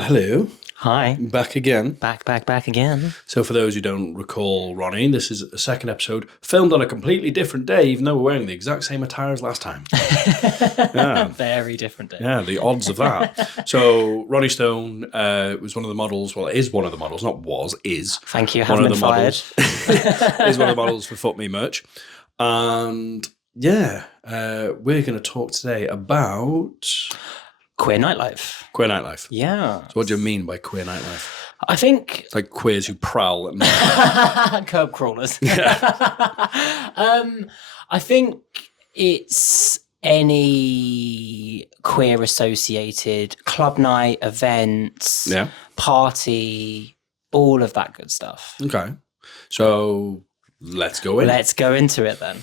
hello. Hi. Back again. Back again. So for those who don't recall, Ronnie, this is a second episode filmed on a completely different day, even though we're wearing the exact same attire as last time. Yeah. Very different day. Yeah, the odds of that. So Ronnie Stone was one of the models, well, is one of the models, not was, is. Thank you, one haven't of been the fired. models. Is one of the models for Fkme merch. And yeah, we're going to talk today about... Queer nightlife. Queer nightlife. Yeah. So what do you mean by queer nightlife? I think... It's like queers who prowl at night. Curb crawlers. Yeah. I think it's any queer associated club night, events, party, all of that good stuff. Okay. So let's go in. Let's go into it then.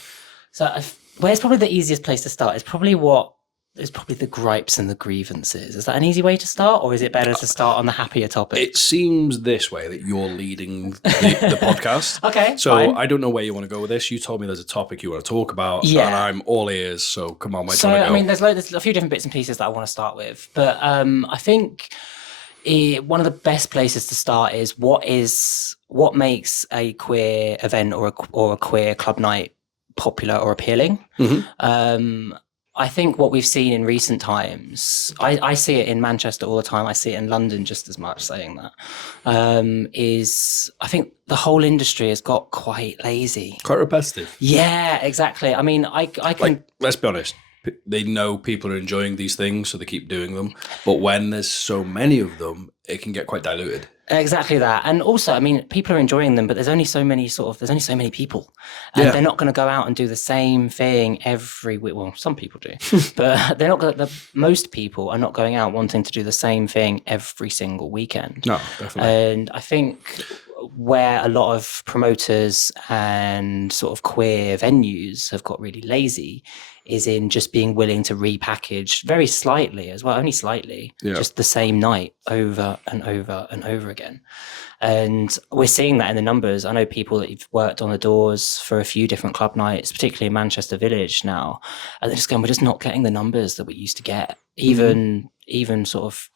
So where's probably the easiest place to start? It's probably the gripes and the grievances. Is that an easy way to start, or is it better to start on the happier topic? It seems this way that you're leading the podcast. Okay, so fine. I don't know where you want to go with this. You told me there's a topic you want to talk about, and I'm all ears. So come on, where do you want to go? I mean, there's a few different bits and pieces that I want to start with, but I think one of the best places to start is what makes a queer event or a queer club night popular or appealing. Mm-hmm. I think what we've seen in recent times, I see it in Manchester all the time, I see it in London just as much, saying that, is I think the whole industry has got quite lazy. Quite repetitive. Yeah, exactly. I mean, I can... Like, let's be honest, they know people are enjoying these things, so they keep doing them. But when there's so many of them, it can get quite diluted. Exactly that. And also, I mean, people are enjoying them, but there's only so many people. And they're not going to go out and do the same thing every week. Well, some people do, but they're not going to, most people are not going out wanting to do the same thing every single weekend. No, definitely. And I think where a lot of promoters and sort of queer venues have got really lazy is in just being willing to repackage very slightly as well, only slightly, just the same night over and over and over again. And we're seeing that in the numbers. I know people that have worked on the doors for a few different club nights, particularly in Manchester Village now, and they're just going, we're just not getting the numbers that we used to get, even sort of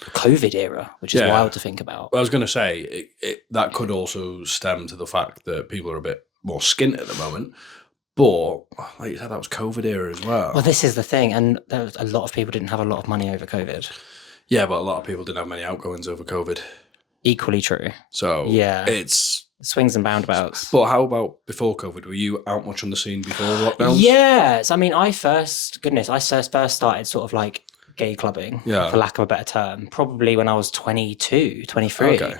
COVID era, which is wild to think about. Well, I was going to say, that could also stem to the fact that people are a bit more skint at the moment. But, like you said, that was COVID era as well. Well, this is the thing. And there was a lot of people didn't have a lot of money over COVID. Yeah, but a lot of people didn't have many outgoings over COVID. Equally true. So, it's... swings and roundabouts. But how about before COVID? Were you out much on the scene before lockdowns? Yes. I mean, I first started sort of like gay clubbing, for lack of a better term, probably when I was 22, 23. Okay.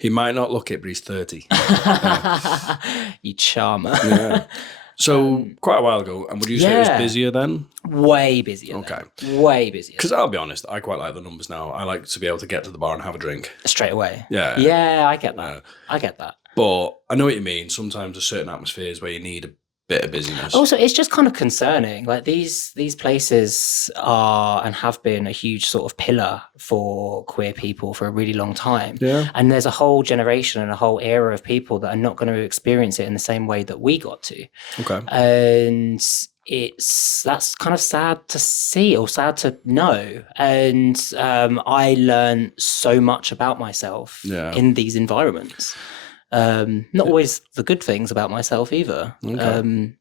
He might not look it, but he's 30. You charmer. Yeah. So quite a while ago, and would you say it was busier then? Way busier. Okay. Then. Way busier. Because I'll be honest, I quite like the numbers now. I like to be able to get to the bar and have a drink. Straight away. Yeah. Yeah, I get that. I get that. But I know what you mean. Sometimes there's certain atmospheres where you need a bit of busyness. Also, it's just kind of concerning. Like these places are and have been a huge sort of pillar for queer people for a really long time. Yeah. And there's a whole generation and a whole era of people that are not going to experience it in the same way that we got to. Okay. And that's kind of sad to see or sad to know. And I learned so much about myself in these environments. Not always the good things about myself either. Okay. And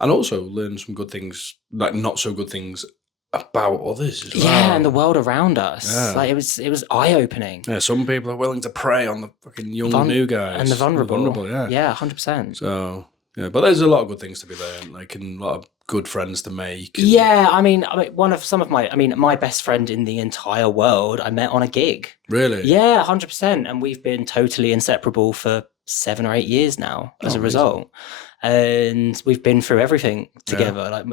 also learn some good things, like not so good things about others as well. Yeah, and the world around us. Yeah. Like it was eye-opening. Yeah, some people are willing to prey on the fucking young new guys. And the vulnerable. Yeah, 100%. So, yeah, but there's a lot of good things to be learned, like, and a lot of good friends to make. And... Yeah, I mean, my best friend in the entire world, I met on a gig. Really? Yeah, 100%. And we've been totally inseparable for 7 or 8 years now as a result. And we've been through everything together. Like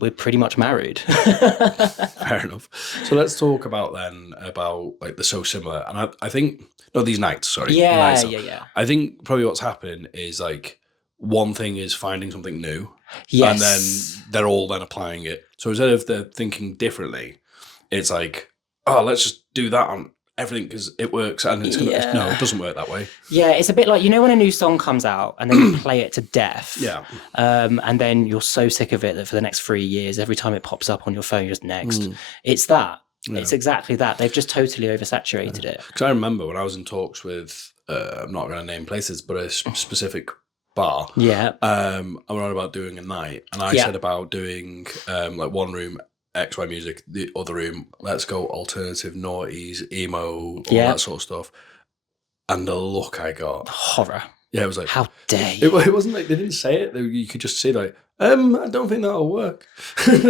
we're pretty much married. Fair enough. So let's talk about like the So Similar. And I think, no, these nights, sorry. Yeah. I think probably what's happening is like, one thing is finding something new. Yes. And then they're all then applying it. So instead of they're thinking differently, it's like, oh, let's just do that on everything because it works. And it's gonna, no, it doesn't work that way. Yeah, it's a bit like, you know, when a new song comes out and then you play it to death. Yeah. And then you're so sick of it that for the next 3 years, every time it pops up on your phone, you're just next. It's that. It's exactly that. They've just totally oversaturated it. Because I remember when I was in talks with, I'm not going to name places, but a specific bar. Yeah. I went on about doing a night, and I said about doing like one room XY music, the other room let's go alternative, noughties, emo, all that sort of stuff. And the look I got, horror. Yeah, it was like, how dare you? It wasn't like they didn't say it. You could just see like, I don't think that'll work.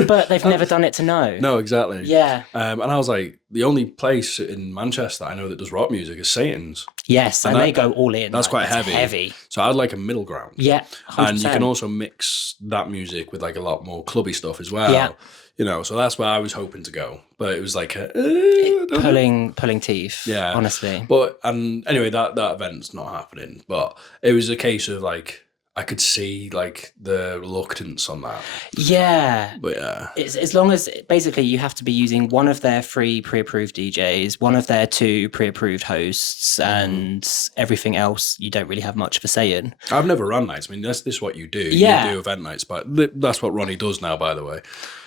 But they've never done it to know. No, exactly. Yeah. And I was like, the only place in Manchester I know that does rock music is Satan's. Yes, and they go all in. That's quite heavy. So I'd like a middle ground. Yeah, 100%. And you can also mix that music with like a lot more clubby stuff as well. Yeah. You know, so that's where I was hoping to go. But it was like pulling teeth. Yeah. Honestly. But anyway, that event's not happening. But it was a case of like, I could see like the reluctance on that. Yeah. But yeah. It's, as long as basically you have to be using one of their 3 pre-approved DJs, one of their 2 pre-approved hosts, and everything else you don't really have much of a say in. I've never run nights. I mean, this is what you do. Yeah. You do event nights, but that's what Ronnie does now, by the way.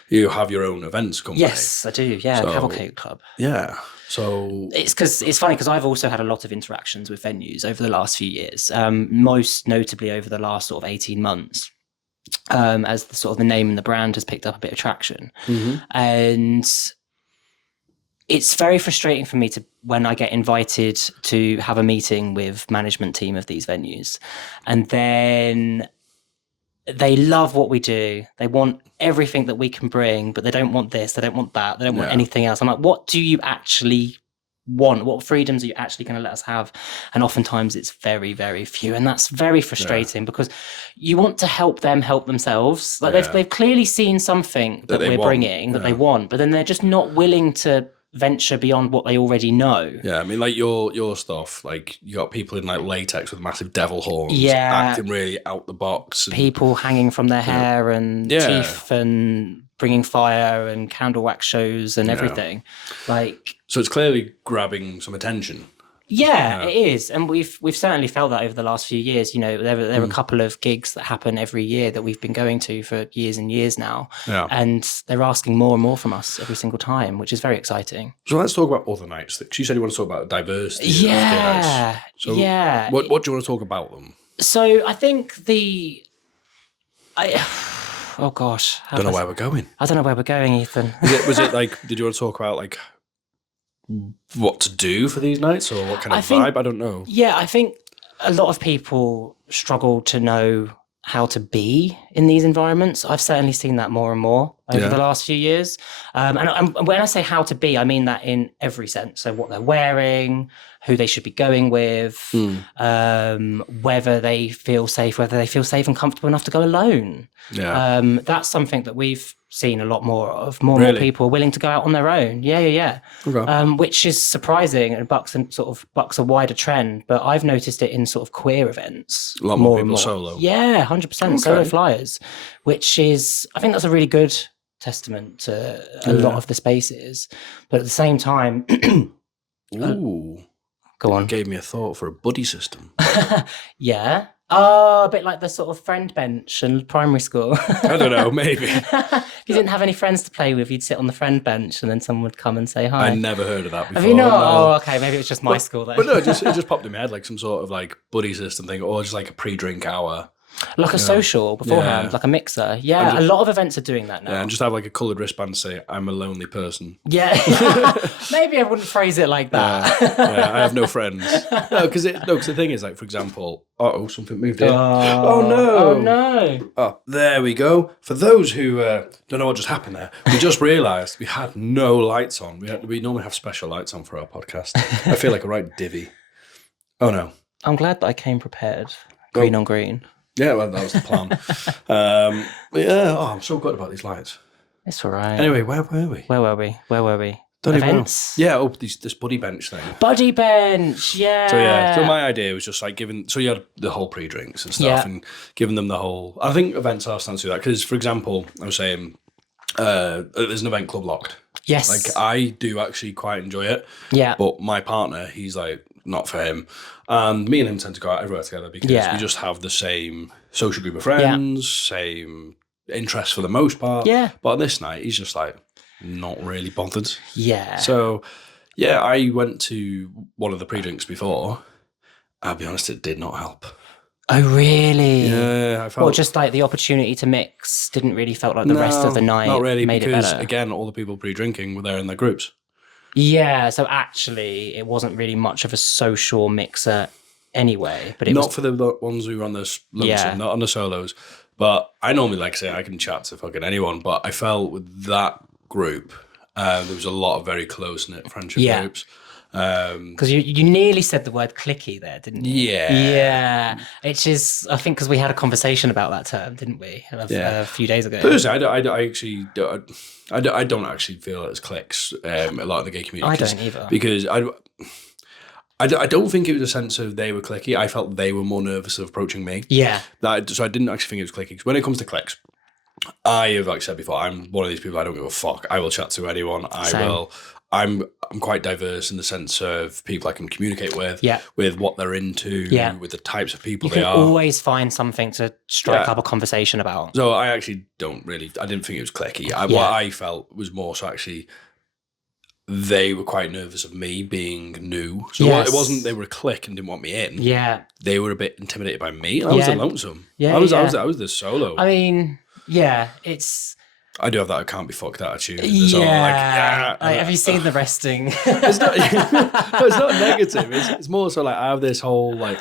You have your own events company. Yes, I do. Yeah, Cavalcade Club. Yeah. So it's funny because I've also had a lot of interactions with venues over the last few years, most notably over the last sort of 18 months, as the sort of the name and the brand has picked up a bit of traction. And it's very frustrating for me when I get invited to have a meeting with management team of these venues, and then they love what we do. They want everything that we can bring, but they don't want this. They don't want that. They don't want anything else. I'm like, what do you actually want? What freedoms are you actually going to let us have? And oftentimes it's very, very few. And that's very frustrating because you want to help them help themselves. Like they've clearly seen something that we're bringing that they want, but then they're just not willing to venture beyond what they already know. Yeah, I mean, like your stuff, like you got people in like latex with massive devil horns, acting really out the box. And, people hanging from their hair and teeth and bringing fire and candle wax shows and everything. Like, so it's clearly grabbing some attention. Yeah, it is, and we've certainly felt that over the last few years. You know, there are a couple of gigs that happen every year that we've been going to for years and years now, and they're asking more and more from us every single time, which is very exciting. So let's talk about other nights. Because you said you want to talk about diversity. Yeah, so yeah. What do you want to talk about them? So I think oh gosh, I don't know where we're going. I don't know where we're going, Ethan. Was it like? Did you want to talk about like what to do for these nights or what kind of vibe? I don't know. Yeah, I think a lot of people struggle to know how to be in these environments. I've certainly seen that more and more over the last few years. And when I say how to be, I mean that in every sense. So what they're wearing, who they should be going with, whether they feel safe and comfortable enough to go alone. Yeah. That's something that we've seen a lot more of. More and more people are willing to go out on their own. Yeah. Okay. Which is surprising and bucks a wider trend. But I've noticed it in sort of queer events. A lot more people solo. Yeah, 100% solo flyers, which is, I think that's a really good testament to a lot of the spaces. But at the same time, ooh. Go on. Gave me a thought for a buddy system. Yeah. Oh, a bit like the sort of friend bench in primary school. I don't know, maybe. If you didn't have any friends to play with, you'd sit on the friend bench and then someone would come and say hi. I never heard of that before. Have you not? No. Oh, okay. Maybe it's just my school then. But no, it just popped in my head like some sort of like buddy system thing or just like a pre-drink hour. Like a social beforehand, like a mixer. Yeah, a lot of events are doing that now. Yeah, and just have like a coloured wristband say, I'm a lonely person. Yeah. Maybe I wouldn't phrase it like that. Yeah, I have no friends. No, because the thing is, like, for example, something moved in. Oh, no. Oh, no. Oh, there we go. For those who don't know what just happened there, we just realised we had no lights on. We normally have special lights on for our podcast. I feel like a right divvy. Oh, no. I'm glad that I came prepared. Green on green. Yeah, well, that was the plan. But yeah, I'm so good about these lights. It's all right. Anyway, where were we? Where were we? Events. Yeah, this buddy bench thing. Buddy bench, yeah. So my idea was just like so you had the whole pre-drinks and stuff and giving them the whole, I think events are starting to do that because, for example, I was saying there's an event Club Locked. Yes. Like I do actually quite enjoy it. Yeah. But my partner, he's like, not for him. And me and him tend to go out everywhere together because we just have the same social group of friends, same interests for the most part. Yeah. But on this night, he's just like, not really bothered. Yeah. So, yeah, I went to one of the pre-drinks before. I'll be honest, it did not help. Oh, really? Yeah, I felt... Well, just like the opportunity to mix didn't really felt like the rest of the night not really, made because, it better. again, all the people pre-drinking were there in their groups. Yeah, so actually it wasn't really much of a social mixer anyway. But it not was... for the ones who were on the lonesome, not on the solos. But I normally, like I say, I can chat to fucking anyone, but I felt with that group, there was a lot of very close-knit friendship groups. Because you nearly said the word clicky there, didn't you? Yeah. Which is, I think, because we had a conversation about that term, didn't we? A few days ago. Personally, I don't actually feel it's cliques a lot of the gay community. I don't either. Because I don't think it was a sense of they were cliquey. I felt they were more nervous of approaching me. Yeah. So I didn't actually think it was cliquey. Because when it comes to cliques, I have, like I said before, I'm one of these people, I don't give a fuck. I will chat to anyone. I'm quite diverse in the sense of people I can communicate with what they're into, with the types of people they are. You can always find something to strike up a conversation about. So I actually I didn't think it was cliquey. What I felt was more so actually they were quite nervous of me being new. So it wasn't they were a clique and didn't want me in. Yeah. They were a bit intimidated by me. And I was the lonesome. Yeah, I was the solo. I mean, it's... I do have that I can't be fucked attitude. Have you seen the resting? It's not negative. It's more so like I have this whole like,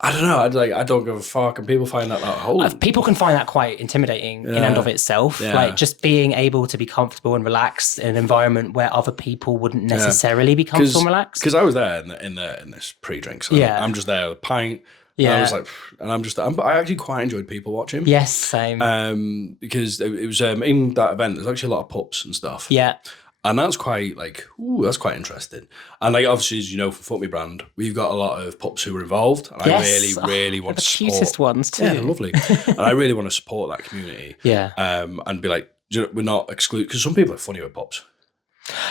I don't know. I don't give a fuck, and people find that whole. People can find that quite intimidating in and of itself. Yeah. Like just being able to be comfortable and relaxed in an environment where other people wouldn't necessarily be comfortable and relaxed. Because I was there in this pre-drink. So I'm just there with a pint. Yeah, I was like, and I actually quite enjoyed people watching. Yes, same. Because it was in that event. There's actually a lot of pups and stuff. Yeah, and that's quite that's quite interesting. And like obviously, as you know, from Fkme brand, we've got a lot of pups who are involved, and I really want to support. The cutest ones too. Yeah, they're lovely, and I really want to support that community. Yeah, and be like, we're not exclude because some people are funny with pups.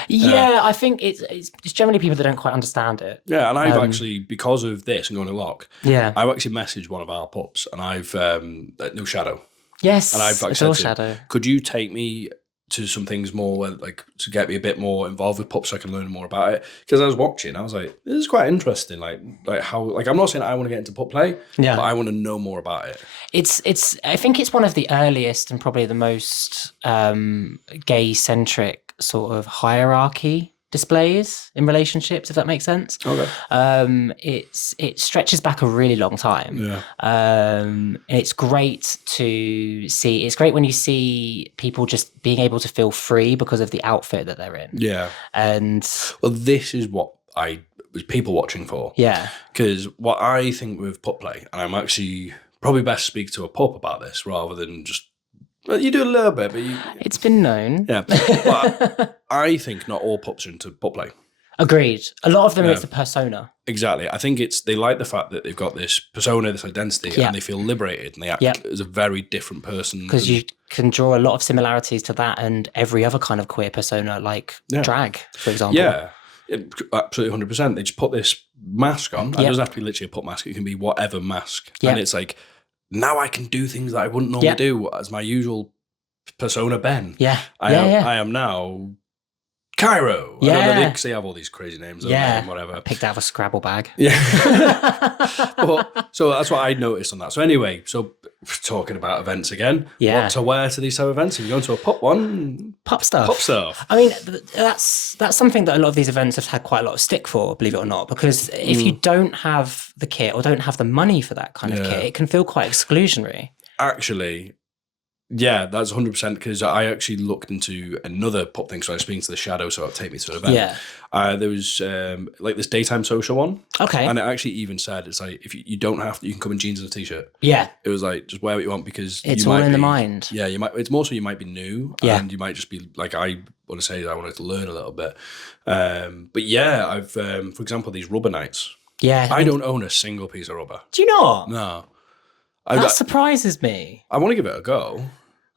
Yeah, I think it's generally people that don't quite understand it. Yeah, and I've actually, because of this and going to lock, I've actually messaged one of our pups, and I've no Shadow. Yes, and I've it's all Shadow. Could you take me to some things more, like to get me a bit more involved with pups so I can learn more about it? Because I was watching, I was like, this is quite interesting. Like how, like I'm not saying I want to get into pup play, but I want to know more about it. I think it's one of the earliest and probably the most gay centric sort of hierarchy displays in relationships, if that makes sense. Okay. It stretches back a really long time. Yeah. And it's great to see. It's great when you see people just being able to feel free because of the outfit that they're in. Yeah. And well, this is what I was people watching for. Yeah. Because what I think with pup play, and I'm actually probably best speak to a pup about this rather than just. Well, you do a little bit, but it's been known. Yeah, but I think not all pups are into pup play. Agreed. A lot of them, it's a persona. Exactly. I think they like the fact that they've got this persona, this identity, and they feel liberated, and they act as a very different person. Because you can draw a lot of similarities to that and every other kind of queer persona, like drag, for example. Yeah, absolutely 100%. They just put this mask on. It doesn't have to be literally a pup mask. It can be whatever mask. And it's like, now I can do things that I wouldn't normally do as my usual persona, Ben. Yeah. I am now Cairo. Yeah. I don't know, because they have all these crazy names. Whatever. Picked out of a Scrabble bag. Yeah. So that's what I noticed on that. So anyway, talking about events again. Yeah. What to wear to these type of events? If you're going to a pup one. Pup stuff. Pup stuff. I mean, that's something that a lot of these events have had quite a lot of stick for, believe it or not, because if you don't have the kit or don't have the money for that kind of kit, it can feel quite exclusionary. Actually, yeah, that's 100% because I actually looked into another pup thing. So I was speaking to the Shadow, so it'll take me to an event. Yeah. There was like this daytime social one. Okay. And it actually even said, it's like, if you don't have to, you can come in jeans and a t-shirt. Yeah. It was like, just wear what you want because it's all in the mind. Yeah, it's more so you might be new and you might just be like, I want to say I wanted to learn a little bit. But yeah, I've, for example, these rubber nights. Yeah. I don't own a single piece of rubber. Do you not? No. That surprises me. I want to give it a go.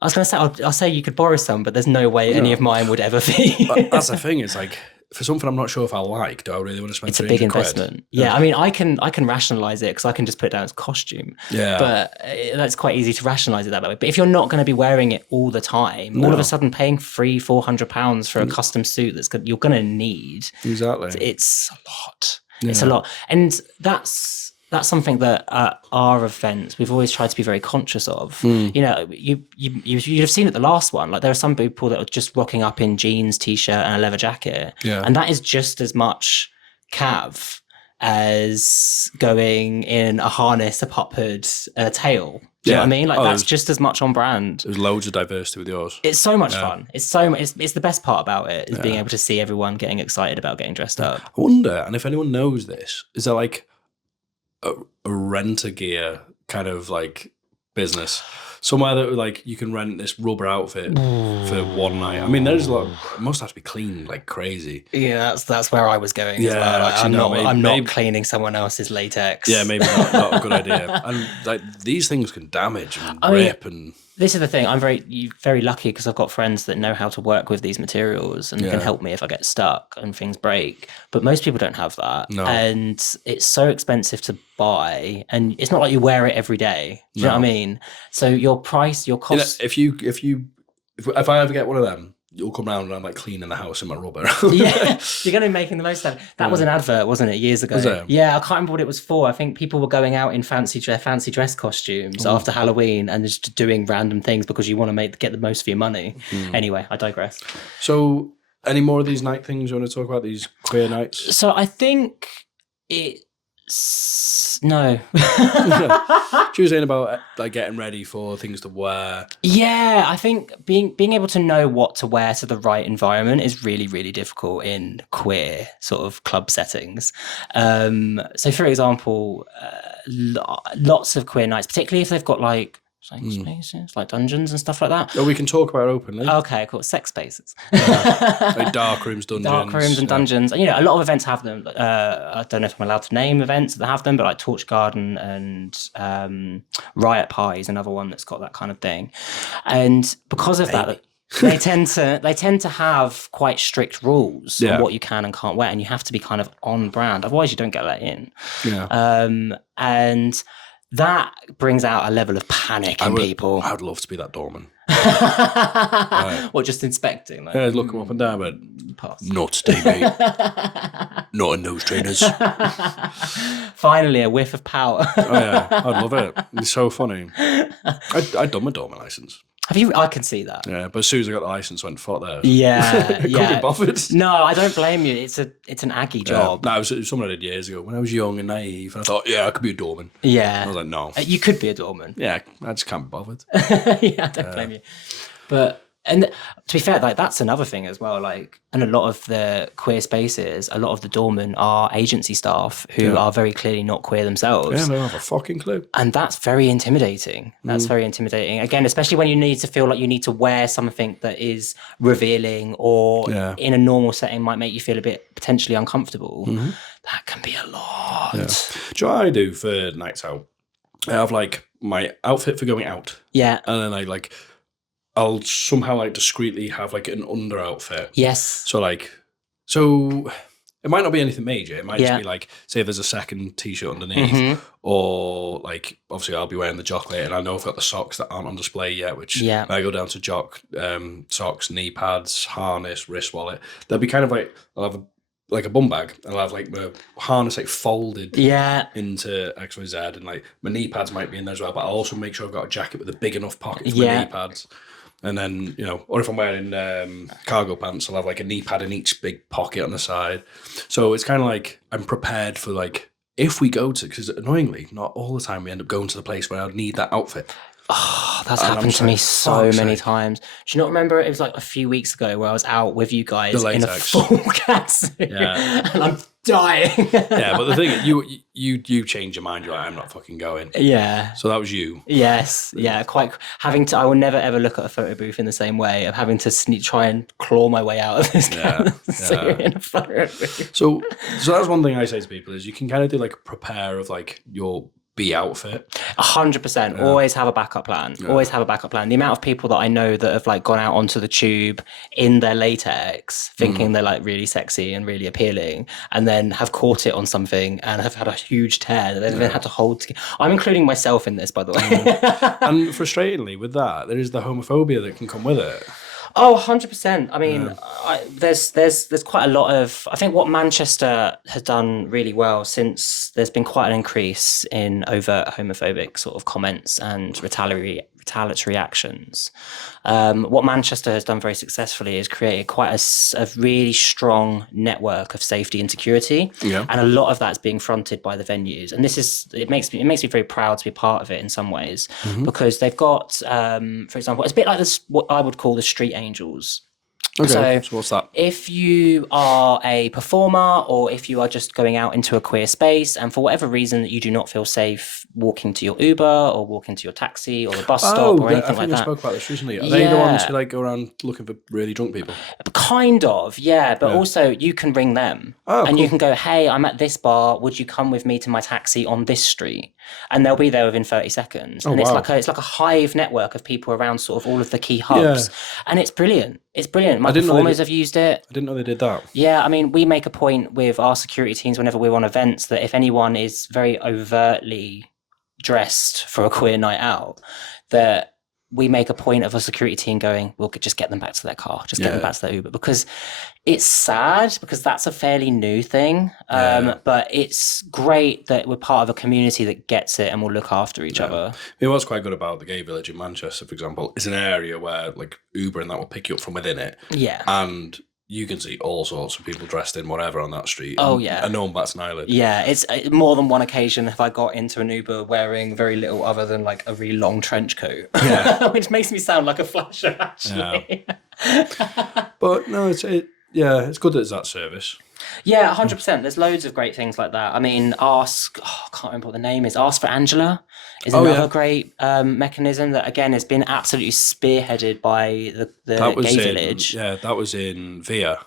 I was going to say, I'll say you could borrow some, but there's no way any of mine would ever be. That's the thing. It's like, for something I'm not sure if I like, do I really want to spend? It's a big investment. Yeah, I mean, I can rationalize it because I can just put it down as costume. Yeah, but that's quite easy to rationalize it that way. But if you're not going to be wearing it all the time, all of a sudden paying £300-400 for a custom suit you're going to need. Exactly, it's a lot. Yeah. It's a lot, and that's something that at our events we've always tried to be very conscious of. You know, you've seen it the last one. Like there are some people that are just rocking up in jeans, t-shirt, and a leather jacket, and that is just as much cav as going in a harness, a pop hood, and a tail. Do you know what I mean? Like that's just as much on brand. There's loads of diversity with yours. It's so much fun. It's the best part about it is being able to see everyone getting excited about getting dressed up. I wonder, and if anyone knows this, is there like a rent-a-gear kind of like business somewhere that like you can rent this rubber outfit for one night? I mean, there's a lot. It must have to be cleaned like crazy. Yeah, that's where I was going. Yeah, as well. Like, actually, I'm not cleaning someone else's latex. Yeah, maybe not a good idea. And like these things can damage and rip and. This is the thing. I'm very lucky because I've got friends that know how to work with these materials and can help me if I get stuck and things break. But most people don't have that. No. And it's so expensive to buy, and it's not like you wear it every day. Do you know what I mean? So your cost. You know, if I ever get one of them, you'll come round and I'm like cleaning the house in my rubber. Yeah, you're going to be making the most of it. That was an advert, wasn't it, years ago? Was it? Yeah, I can't remember what it was for. I think people were going out in fancy dress costumes after Halloween and just doing random things because you want to get the most for your money. Anyway, I digress. So, any more of these night things you want to talk about, these queer nights? So I think no. She was saying about like getting ready for things to wear. Yeah, I think being able to know what to wear to the right environment is really, really difficult in queer sort of club settings. So for example, lots of queer nights, particularly if they've got like spaces, like dungeons and stuff like that. Oh, we can talk about it openly. Okay, cool. Sex spaces. Like dark rooms, dungeons. Dark rooms and dungeons. And, you know, a lot of events have them. I don't know if I'm allowed to name events that have them, but like Torch Garden and Riot Pie is another one that's got that kind of thing. And because of that, they tend to have quite strict rules on what you can and can't wear, and you have to be kind of on brand. Otherwise, you don't get let in. Yeah. And that brings out a level of panic in people. I would love to be that doorman. What, just inspecting? Like, yeah, look them up and down, but pass. Not today, mate. Not in those trainers. Finally, a whiff of power. Oh yeah, I'd love it. It's so funny. I'd done my doorman license. Have you? I can see that. Yeah, but as soon as I got the license, I went, fuck that. Yeah, couldn't be bothered. No, I don't blame you. It's an Aggie job. No, it was something I did years ago when I was young and naive. And I thought, yeah, I could be a doorman. Yeah. I was like, no. You could be a doorman. Yeah, I just can't be bothered. Yeah, I don't blame you. But and to be fair, like that's another thing as well. Like, and a lot of the queer spaces, a lot of the doormen are agency staff who are very clearly not queer themselves. Yeah, they don't have a fucking clue. And that's very intimidating. That's very intimidating. Again, especially when you need to feel like you need to wear something that is revealing or in a normal setting might make you feel a bit potentially uncomfortable. That can be a lot. Yeah. Do you know what I do for nights out? I have like my outfit for going out. Yeah. And then I'll somehow like discreetly have like an under outfit. Yes. So it might not be anything major. It might just be like, say there's a second t-shirt underneath, or like obviously I'll be wearing the jock later, and I know I've got the socks that aren't on display yet, which when I go down to jock, socks, knee pads, harness, wrist wallet, they'll be kind of like, I'll have a bum bag, and I'll have like my harness like folded into XYZ, and like my knee pads might be in there as well, but I'll also make sure I've got a jacket with a big enough pocket for my knee pads. And then, you know, or if I'm wearing cargo pants, I'll have like a knee pad in each big pocket on the side. So it's kind of like I'm prepared for like, if we go to, because annoyingly, not all the time we end up going to the place where I'd need that outfit. Oh, that's happened to me so many times. Do you not remember? It was like a few weeks ago where I was out with you guys in a full catsuit, and I'm dying. Yeah, but the thing is, you change your mind. You're like, I'm not fucking going. Yeah. So that was you. Yes. Yeah. Quite having to. I will never ever look at a photo booth in the same way of having to try and claw my way out of this. In a photo booth. So that's one thing I say to people is you can kind of do like prepare of like your B outfit. 100%. Always have a backup plan. Always have a backup plan. The amount of people that I know that have like gone out onto the tube in their latex, thinking they're like really sexy and really appealing, and then have caught it on something and have had a huge tear that they've then had to hold together. I'm including myself in this, by the way. And frustratingly, with that, there is the homophobia that can come with it. Oh, 100%. I mean, there's quite a lot of... I think what Manchester has done really well, since there's been quite an increase in overt homophobic sort of comments and retaliatory actions. What Manchester has done very successfully is created quite a really strong network of safety and security. Yeah. And a lot of that's being fronted by the venues. And it makes me very proud to be part of it in some ways, because they've got, for example, it's a bit like this, what I would call the street angels. Okay, so what's that? If you are a performer, or if you are just going out into a queer space, and for whatever reason that you do not feel safe walking to your Uber or walking to your taxi or the bus stop or anything like that. I spoke about this recently. Are they the ones who like go around looking for really drunk people? Kind of, yeah. But also you can ring them and cool. you can go, hey, I'm at this bar. Would you come with me to my taxi on this street? And they'll be there within 30 seconds. And it's like a hive network of people around sort of all of the key hubs. And it's brilliant. It's brilliant. My performers have used it. I didn't know they did that. Yeah, I mean, we make a point with our security teams whenever we're on events that if anyone is very overtly dressed for a queer night out, that we make a point of a security team going, we'll just get them back to their car, just get them back to their Uber, because it's sad, because that's a fairly new thing. But it's great that we're part of a community that gets it and will look after each other. I mean, what's quite good about the gay village in Manchester, for example, is an area where like Uber and that will pick you up from within it. Yeah. And you can see all sorts of people dressed in whatever on that street. And no one bats an eyelid. Yeah, it's more than one occasion have I got into an Uber wearing very little other than like a really long trench coat, which makes me sound like a flasher, actually. Yeah. But no, it's good that it's that service. Yeah, 100%. There's loads of great things like that. I mean, I can't remember what the name is. Ask for Angela is another great mechanism that, again, has been absolutely spearheaded by the gay village. Yeah, that was in Via.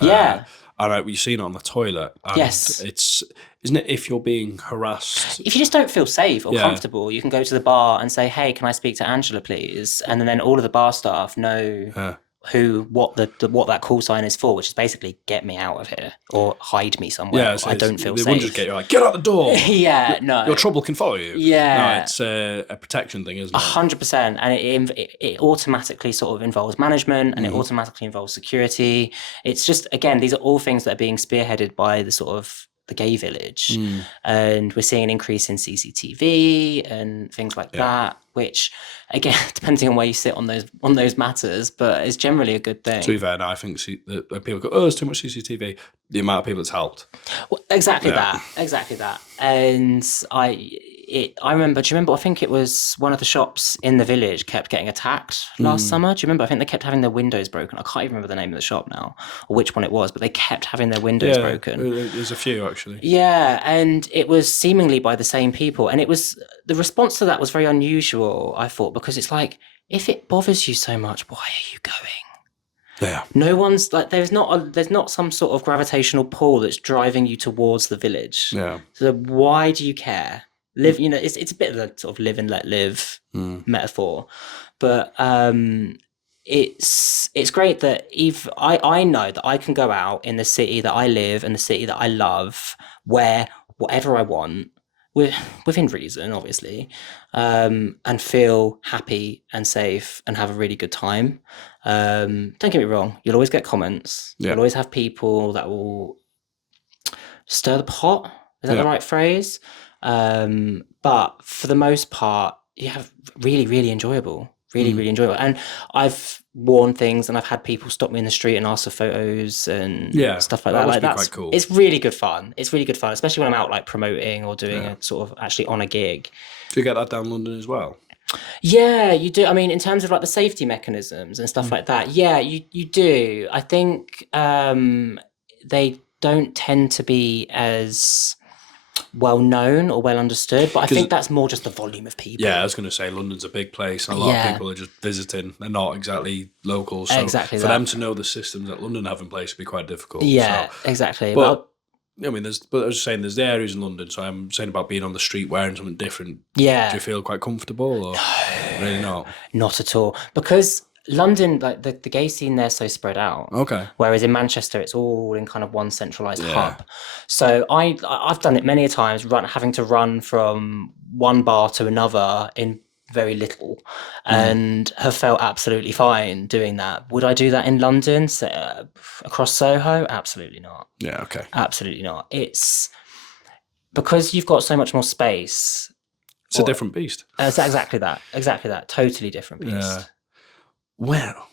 Yeah. And we've seen it on the toilet. And yes. Isn't it, if you're being harassed? If you just don't feel safe or comfortable, you can go to the bar and say, hey, can I speak to Angela, please? And then all of the bar staff know what that call sign is for, which is basically get me out of here or hide me somewhere. Yeah, so I don't feel safe. They wouldn't just get you like, get out the door. No. Your trouble can follow you. Yeah. No, it's a protection thing, isn't it? 100%. And it automatically sort of involves management, and it automatically involves security. It's just, again, these are all things that are being spearheaded by the sort of the gay village. And we're seeing an increase in CCTV and things like that, which, again, depending on where you sit on those matters, but it's generally a good thing. To be fair, I think that people go, there's too much CCTV. The amount of people it's helped. Well, exactly that. And I remember, do you remember, I think it was one of the shops in the village kept getting attacked last summer. Do you remember? I think they kept having their windows broken. I can't even remember the name of the shop now or which one it was, but they kept having their windows broken. There's a few, actually. Yeah, and it was seemingly by the same people. And the response to that was very unusual, I thought, because it's like, if it bothers you so much, why are you going? Yeah. No one's like, there's not some sort of gravitational pull that's driving you towards the village. Yeah. So why do you care? Live, it's a bit of a sort of live and let live metaphor, but it's great that I know that I can go out in the city that I live and the city that I love, wear whatever I want, within reason, obviously, and feel happy and safe and have a really good time. Don't get me wrong, you'll always get comments. You'll always have people that will stir the pot. Is that the right phrase? But for the most part, you have really, really enjoyable. Really enjoyable. And I've worn things and I've had people stop me in the street and ask for photos and stuff like that. Like, that's quite cool. It's really good fun. It's really good fun, especially when I'm out like promoting or doing a sort of actually on a gig. Do you get that down London as well? Yeah, you do. I mean, in terms of like the safety mechanisms and stuff like that, yeah, you do. I think they don't tend to be as well known or well understood, but I think that's more just the volume of people. Yeah, I was going to say London's a big place and a lot of people are just visiting. They're not exactly local, so exactly for them to know the systems that London have in place would be quite difficult. Yeah, exactly. But I mean, but I was saying there's the areas in London, so I'm saying about being on the street wearing something different. Yeah. Do you feel quite comfortable or really not? Not at all. Because London, like the gay scene there's so spread out. Okay. Whereas in Manchester, it's all in kind of one centralized hub. So I've done it many a times, having to run from one bar to another in very little, and have felt absolutely fine doing that. Would I do that in London, across Soho? Absolutely not. Yeah, okay. Absolutely not. It's because you've got so much more space. It's a different beast. It's exactly that. Exactly that. Totally different beast. Yeah. Well,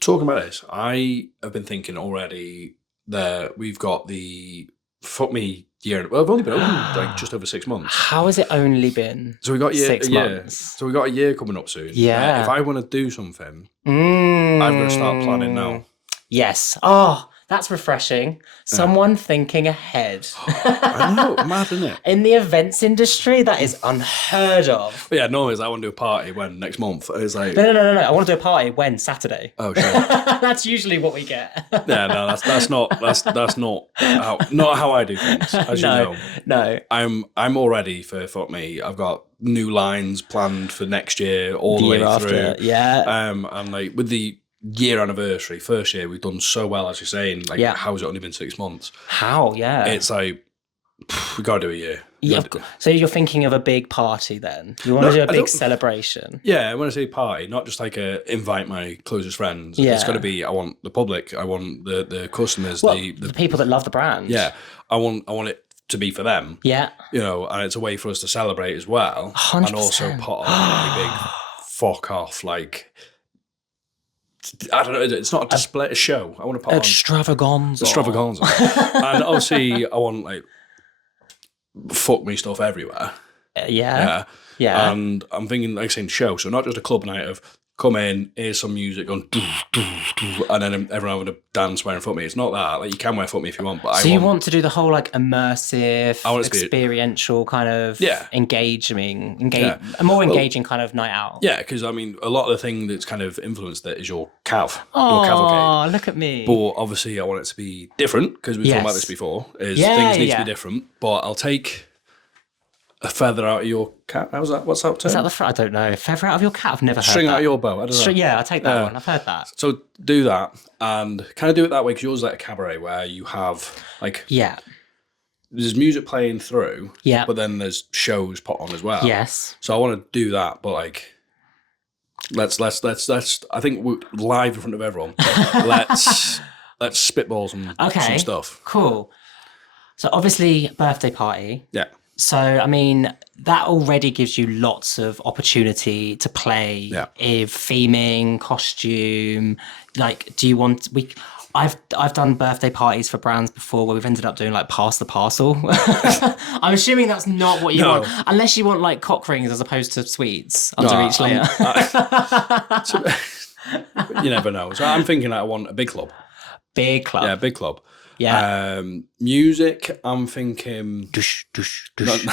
talking about this, I have been thinking already that we've got the Fkme year. Well, I've only been open like just over 6 months. How has it only been? So we got 6 year. months. So we got a year coming up soon. Yeah. If I want to do something, I'm going to start planning now. Yes. Oh, that's refreshing. Someone thinking ahead. I know, mad, isn't it? In the events industry, that is unheard of. But yeah, normally it's I want to do a party when next month. It's like No. I want to do a party when Saturday. Oh, sure. That's usually what we get. Yeah, no, that's not how I do things. As you know, no. I'm all ready for Fkme. I've got new lines planned for next year, all the way after, through. Yeah. And like with the year anniversary, first year, we've done so well, as you're saying. Like, how's it only been 6 months? How? Yeah. It's like we got to do a year. Yeah. So you're thinking of a big party then? You want to do a big celebration? Yeah, when I say party, not just like invite my closest friends. Yeah. It's got to be. I want the public. I want the customers. Well, the people that love the brand. Yeah, I want it to be for them. Yeah. You know, and it's a way for us to celebrate as well, 100%. and also put on a big fuck off like. I don't know. It's not a display, a show. I want to put extravaganza. And obviously, I want like Fkme stuff everywhere. Yeah. And I'm thinking, like saying, show. So not just a club night of come in, here's some music on, and then everyone having a dance wearing Fkme. It's not that. Like you can wear Fkme if you want, but so you want to do the whole like immersive, experiential kind of a more engaging kind of night out. Yeah, because I mean, a lot of the thing that's kind of influenced it is your cavalcade. Oh, look at me! But obviously, I want it to be different because we've talked about this before. Things need to be different, but I'll take a feather out of your cap. How's that? What's that term? Is that the I don't know. Feather out of your cap? I've never heard String that. out of your bow. I don't know. Yeah, I'll take that one. I've heard that. So do that and kind of do it that way because yours is like a cabaret where you have like there's music playing through, but then there's shows put on as well. Yes. So I want to do that, but like let's I think we're live in front of everyone. let's spitball some stuff. Cool. So obviously birthday party. Yeah. So, I mean, that already gives you lots of opportunity to play if theming, costume. Like, do you want... I've done birthday parties for brands before where we've ended up doing like pass the parcel. I'm assuming that's not what you want. Unless you want like cock rings as opposed to sweets under each layer. You never know. So I'm thinking I want a big club. Big club. Yeah, big club. Yeah. Music, I'm thinking... Dush, dush, dush.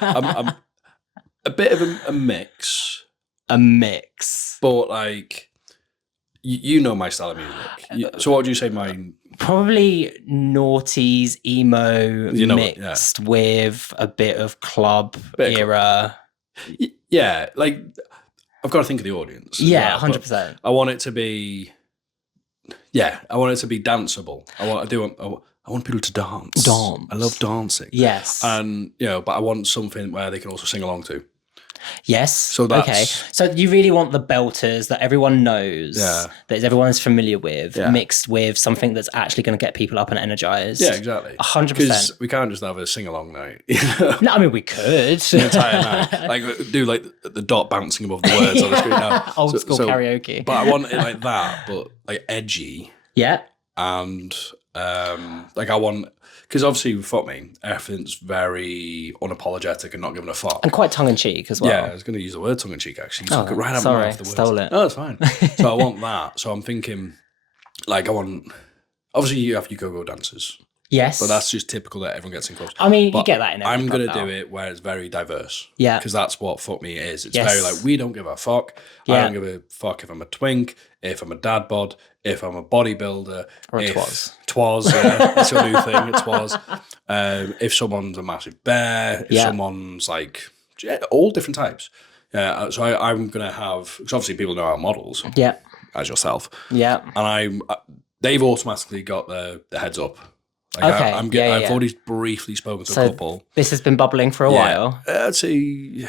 I'm a bit of a mix. A mix. But like, you know my style of music. So what would you say mine... Probably noughties, emo mixed with a bit of club era. Yeah, like, I've got to think of the audience. Yeah, 100%. I want it to be... Yeah, I want it to be danceable. I want people to dance. I love dancing. Yes. And, but I want something where they can also sing along to. Yes. So that's... Okay. So you really want the belters that everyone knows, that everyone is familiar with, mixed with something that's actually going to get people up and energized. Yeah, exactly. 100%. Because we can't just have a sing-along night. No, I mean, we could. The entire night. Like, do like the dot bouncing above the words on the screen now. Old school karaoke. But I want it like that, but like edgy. Yeah. And like I want... Because obviously with Fkme, everything's very unapologetic and not giving a fuck. And quite tongue-in-cheek as well. Yeah, I was going to use the word tongue-in-cheek, actually. So right out sorry, of the words. stole it. No, it's fine. So I want that. So I'm thinking, like, I want... Obviously, you have your go-go dancers. Yes. But that's just typical that everyone gets in clubs. I mean, you But get that in every I'm club going to now. do it where it's very diverse. Yeah. Because that's what Fkme is. It's Yes. very like, we don't give a fuck. Yeah. I don't give a fuck if I'm a twink, if I'm a dad bod, if I'm a bodybuilder. Or a if twas. Twas, yeah. It's a new thing, it was. If someone's a massive bear, if Yeah. someone's like, all different types. So I'm going to have, because obviously people know our models. Yeah. As yourself. Yeah. And they've automatically got the heads up. Like Okay. I've already briefly spoken to a couple. This has been bubbling for a while. I'd say,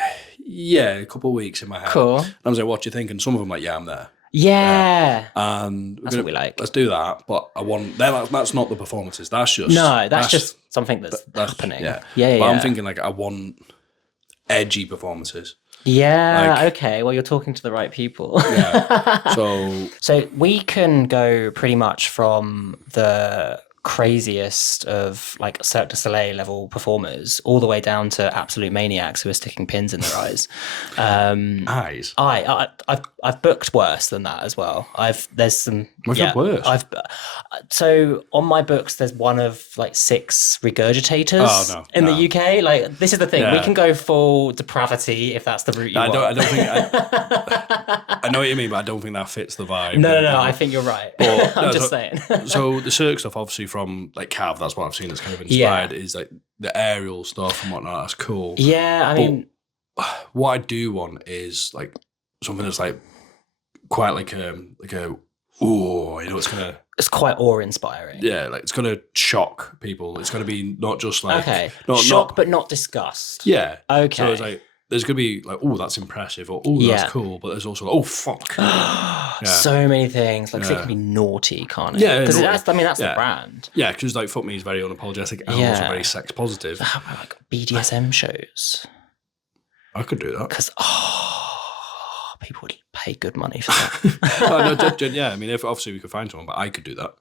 a couple of weeks in my head. Cool. And I was like, what do you think? And some of them like, yeah, I'm there. Yeah. And that's what we like. Let's do that. But I want, that's not the performances. That's just. No, that's just something that's happening. Yeah. Yeah. But I'm thinking like, I want edgy performances. Yeah, like, okay. Well, you're talking to the right people. Yeah. So we can go pretty much from the craziest of like Cirque du Soleil level performers all the way down to absolute maniacs who are sticking pins in their eyes. Eyes. I've booked worse than that as well. There's some. What's that worse? So on my books, there's one of like 6 regurgitators in the UK. Like this is the thing. We can go full depravity if that's the route you want. I don't think. I know what you mean, but I don't think that fits the vibe. No. I think you're right. But, I'm just saying. So the Cirque stuff, obviously from like Cav, that's what I've seen that's kind of inspired. Is like the aerial stuff and whatnot. That's cool. Yeah, I mean, what I do want is like something that's like quite like a it's gonna. It's quite awe-inspiring. Yeah, like it's gonna shock people. It's gonna be not just like shock, but not disgust. Yeah. Okay. So it's like there's gonna be like, oh, that's impressive, or oh, that's cool, but there's also oh, fuck. So many things. Like it can be naughty, can't it? Yeah, because that's the brand. Yeah, because like Fkme is very unapologetic and also very sex positive. How about like BDSM shows? I could do that because people would pay good money for that. Yeah, I mean, if obviously we could find someone, but I could do that.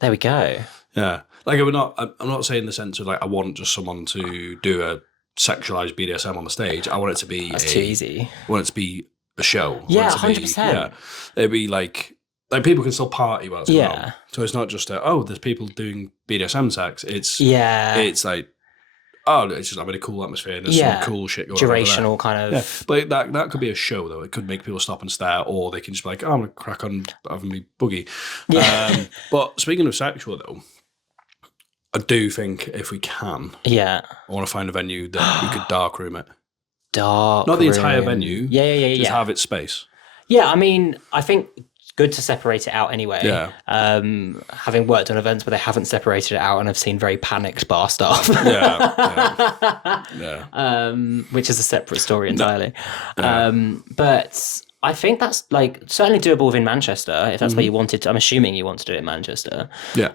There we go. Yeah, like I'm not saying in the sense of like I want just someone to do a sexualized BDSM on the stage. I want it to be too easy. I want it to be a show. Yeah, 100%. Yeah, it'd be like people can still party while it's going on. So it's not just there's people doing BDSM sex. It's like. Oh, it's just I'm in a cool atmosphere and there's some cool shit going on. Durational kind of. Yeah. But that could be a show though. It could make people stop and stare, or they can just be like, oh, I'm gonna crack on having me boogie. Yeah. But speaking of sexual though, I do think if we can, I want to find a venue that we could dark room it. Not the entire venue. Yeah. Just have its space. Yeah, I mean, I think good to separate it out anyway. Yeah. Having worked on events where they haven't separated it out and I've seen very panicked bar staff. Which is a separate story entirely. But I think that's like certainly doable within Manchester if that's where you wanted to. I'm assuming you want to do it in Manchester. Yeah.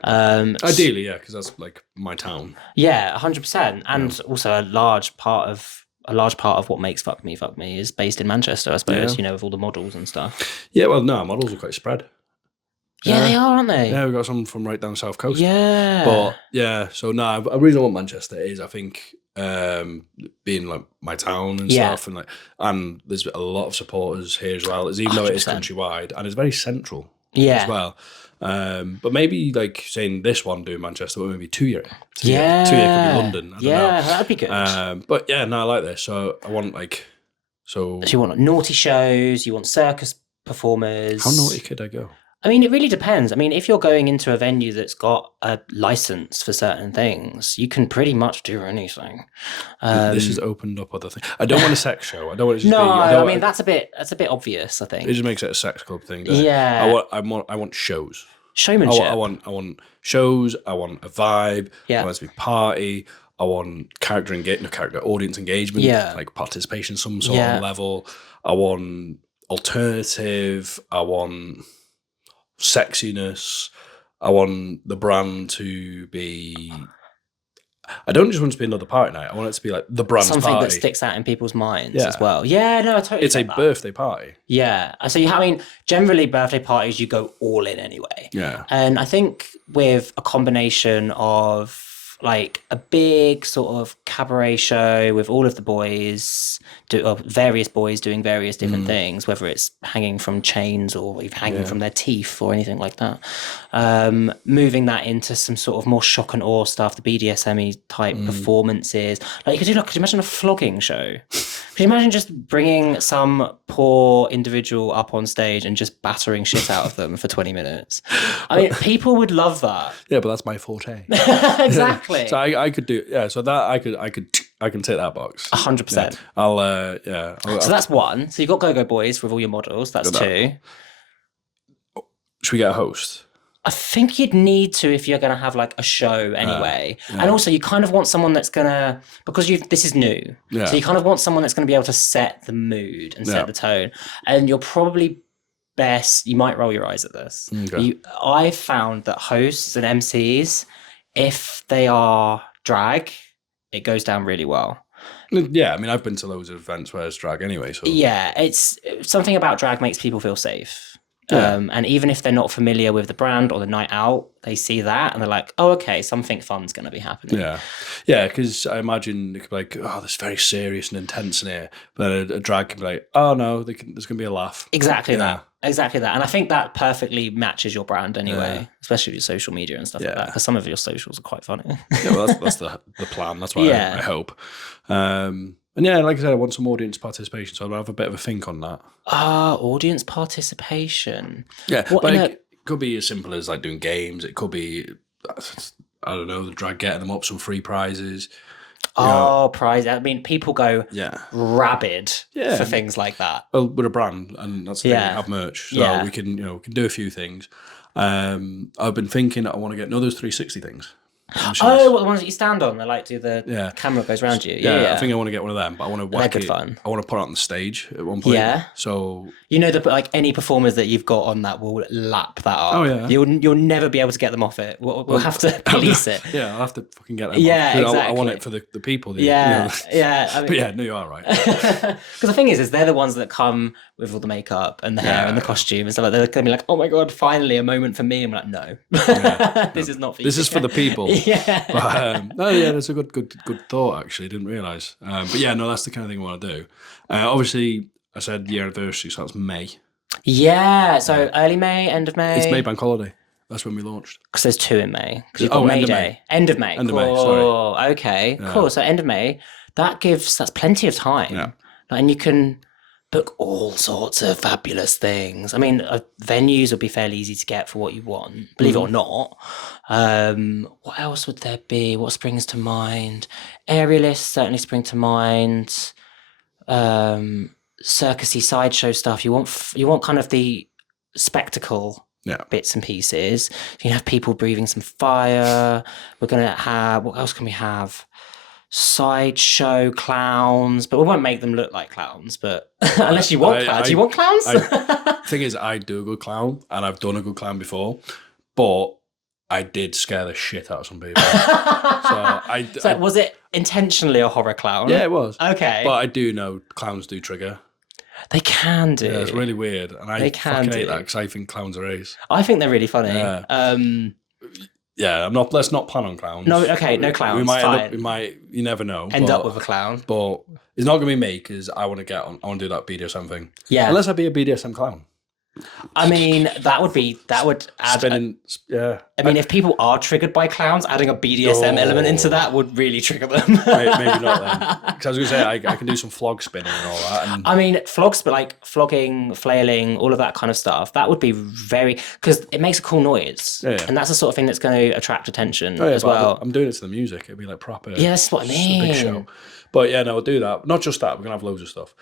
Ideally, yeah, because that's like my town. Yeah, 100%. And also a large part of what makes Fkme is based in Manchester, I suppose, with all the models and stuff. Yeah, well, no, models are quite spread. Yeah, they are, aren't they? Yeah, we've got some from right down the south coast. Yeah. But, yeah, so no, a reason I want Manchester is I think being like my town and stuff, and there's a lot of supporters here as well, even though it is countrywide, and it's very central as well. But maybe like saying this one doing Manchester, but maybe 2 year. 2 year could be London. I don't know. That'd be good. But yeah, no, I like this. So I want So you want naughty shows, you want circus performers. How naughty could I go? I mean, it really depends. I mean, if you're going into a venue that's got a license for certain things, you can pretty much do anything. This has opened up other things. I don't want a sex show. I don't want it to just be. I mean, that's a bit obvious, I think. It just makes it a sex club thing. Yeah. I want shows. Showmanship. I want shows. I want a vibe. Yeah. I want it to be party. I want audience engagement. Yeah. Like participation, some sort of level. I want alternative. I want sexiness. I want the brand to be. I don't just want it to be another party night. I want it to be like the brand's something party. That sticks out in people's minds as well. Yeah, no, I totally. It's a birthday party. Yeah, so generally birthday parties you go all in anyway. Yeah, and I think with a combination of like a big sort of cabaret show with all of the boys, various boys doing various different things, whether it's hanging from chains or even hanging from their teeth or anything like that. Moving that into some sort of more shock and awe stuff, the BDSM type performances. Like could you imagine a flogging show? Could you imagine just bringing some poor individual up on stage and just battering shit out of them for 20 minutes? I mean, people would love that. Yeah, but that's my forte. Exactly. So I could do, so that I can tick that box. 100%. So that's one. So you've got Go-Go Boys with all your models. That's two. Should we get a host? I think you'd need to if you're going to have like a show anyway. And also you kind of want someone that's going to, because this is new. Yeah. So you kind of want someone that's going to be able to set the mood and set the tone. And you're probably best, you might roll your eyes at this. Okay. I found that hosts and MCs, if they are drag, it goes down really well. Yeah, I mean, I've been to loads of events where it's drag anyway. So yeah, it's something about drag makes people feel safe. Yeah. And even if they're not familiar with the brand or the night out, they see that and they're like, oh, okay, something fun's going to be happening. Yeah, because I imagine it could be like, oh, this is very serious and intense in here. But a drag can be like, oh, no, there's going to be a laugh. Exactly that. Exactly that. And I think that perfectly matches your brand anyway, especially with social media and stuff like that, because some of your socials are quite funny. Yeah, well, that's the plan. That's what I hope. And yeah, like I said, I want some audience participation, so I'll have a bit of a think on that. Audience participation. Yeah, but it could be as simple as like doing games. It could be, I don't know, the drag getting them up some free prizes. Prize. I mean, people go rabid for things like that. Well, we're a brand, and that's the thing, we have merch, so we can do a few things. I've been thinking I want to get another 360 things. The ones that you stand on, they like camera goes around you. Yeah, I think I want to get one of them, but I want to whack it. Fun. I want to put it on the stage at one point. Yeah. So like any performers that you've got on that will lap that up. Oh yeah. You'll never be able to get them off it. We'll have to police it. Yeah, I'll have to fucking get them. Yeah, off. Exactly. I want it for the people. Yeah. I mean, but yeah, no, you are right. Because the thing is they're the ones that come with all the makeup and the hair and the costume and stuff like that. They're going to be like, oh my God, finally a moment for me. I'm like, no, this is not for you. This is for the people. Yeah. That's a good thought, actually. Didn't realise. But yeah, no, that's the kind of thing I want to do. Obviously, I said the anniversary, so that's May. Yeah, so early May, end of May. It's May bank holiday. That's when we launched. Because there's 2 in May. Because you've got May Day. End of May. End of May, sorry. Okay, cool. So end of May, that's plenty of time. Yeah. And you can book all sorts of fabulous things. I mean, venues would be fairly easy to get for what you want, believe it or not. What else would there be? What springs to mind? Aerialists certainly spring to mind. Circusy sideshow stuff. You want kind of the spectacle bits and pieces. You can have people breathing some fire. We're going to have, what else can we have? Sideshow clowns, but we won't make them look like clowns. But unless you want clowns, do you want clowns? Thing is, I do a good clown, and I've done a good clown before, but I did scare the shit out of some people. So was it intentionally a horror clown? Yeah, it was. Okay, but I do know clowns do trigger. They can do. Yeah, it's really weird, and I fucking hate that because I think clowns are ace. I think they're really funny. Yeah. Let's not plan on clowns. No, okay, no clowns. We might. You never know. End up with a clown, but it's not gonna be me because I want to get on. I want to do that BDSM thing. Yeah. Unless I be a BDSM clown. I mean, that would add. Spinning, I mean, if people are triggered by clowns, adding a BDSM element into that would really trigger them. Maybe not then. Because I was going to say, I can do some flog spinning and all that. And I mean, flogging, flailing, all of that kind of stuff, that would be because it makes a cool noise. Yeah. And that's the sort of thing that's going to attract attention as well. I'm doing it to the music. It'd be like proper. Yeah, that's what I mean. A big show. But yeah, no, we'll do that. Not just that, we're going to have loads of stuff.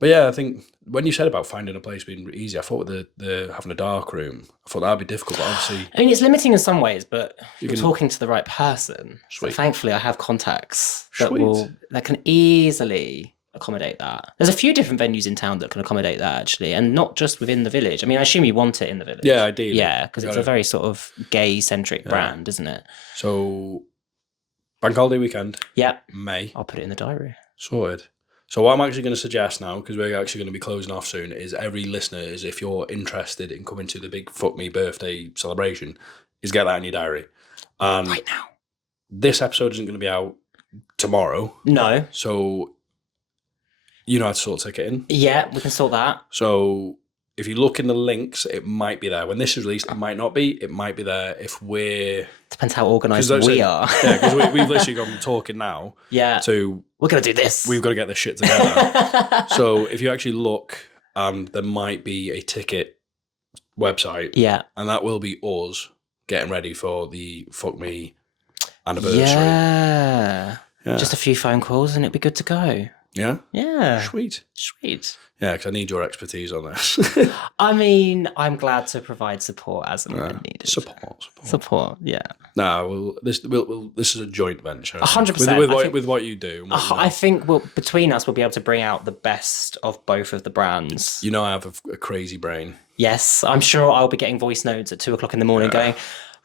But yeah, I think when you said about finding a place being easy, I thought with the having a dark room, I thought that'd be difficult. But obviously, I mean, it's limiting in some ways, but you're talking to the right person. Sweet. So thankfully, I have contacts that can easily accommodate that. There's a few different venues in town that can accommodate that actually, and not just within the village. I mean, I assume you want it in the village. Yeah, ideally. Yeah, because it's a very sort of gay-centric brand, isn't it? So, bank holiday weekend. Yeah. May. I'll put it in the diary. Sorted. So what I'm actually going to suggest now, because we're actually going to be closing off soon, is every listener is, if you're interested in coming to the big Fkme birthday celebration, is get that in your diary. Right now. this episode isn't going to be out tomorrow. No. So you know how to sort ticketing. Yeah, we can sort that. So if you look in the links, it might be there. When this is released, it might not be. It might be there if we're... Depends how organised we are. Yeah, because we've literally gone talking now. Yeah. To... We're going to do this. We've got to get this shit together. So if you actually look, there might be a ticket website. Yeah. And that will be us getting ready for the Fkme anniversary. Yeah. Just a few phone calls and it'd be good to go. Yeah? Yeah. Sweet. Yeah, because I need your expertise on this. I mean, I'm glad to provide support as and when needed. Support, yeah. No, this is a joint venture. 100%. With what you do. I think between us, we'll be able to bring out the best of both of the brands. You know I have a crazy brain. Yes, I'm sure I'll be getting voice notes at 2:00 in the morning going,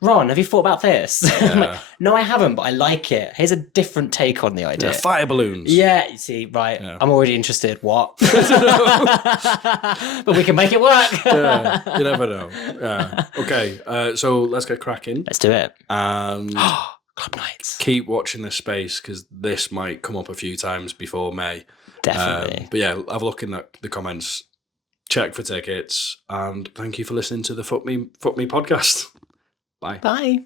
Ron, have you thought about this? Yeah. I'm like, no, I haven't, but I like it. Here's a different take on the idea. Yeah, fire balloons. Yeah, you see, right. Yeah. I'm already interested. What? But we can make it work. Yeah, you never know. Yeah. Okay, so let's get cracking. Let's do it. And Club nights. Keep watching this space because this might come up a few times before May. Definitely. But yeah, have a look in the comments. Check for tickets. And thank you for listening to the Fkme podcast. Bye. Bye.